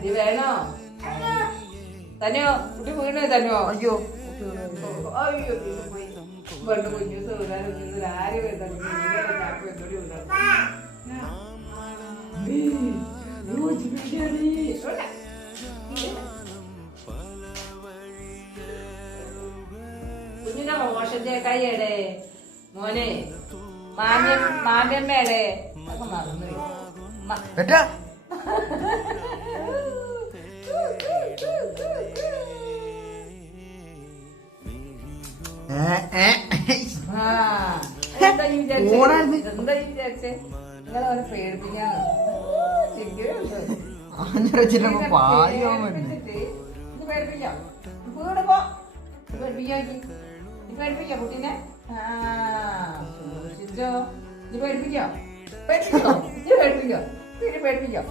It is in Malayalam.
അടി വേണോ? തന്നെയോ കുട്ടി വീണോ? തന്നെയോ? അയ്യോ അയ്യോ പണ്ട് കുഞ്ഞു സൂര്യാൻ ആര് വരുന്നത് കുഞ്ഞിന്റെ മോശം ചേക്കായിടെ മോനെ മാമ്യമ്മയുടെ ഒക്കെ മറന്നു എന്താ വിചാരിച്ചേ? നിങ്ങളെ അവനെ പേടിപ്പിക്കാണ്. പേടിപ്പിക്കാം പേടിപ്പിക്കാം കുട്ടീനെ. സൂക്ഷിച്ചോ. ഇത് പേടിപ്പിക്കോ? പേടിപ്പിക്കോ? ഇത് പേടിപ്പിക്കോ? പേടിപ്പിക്കോ?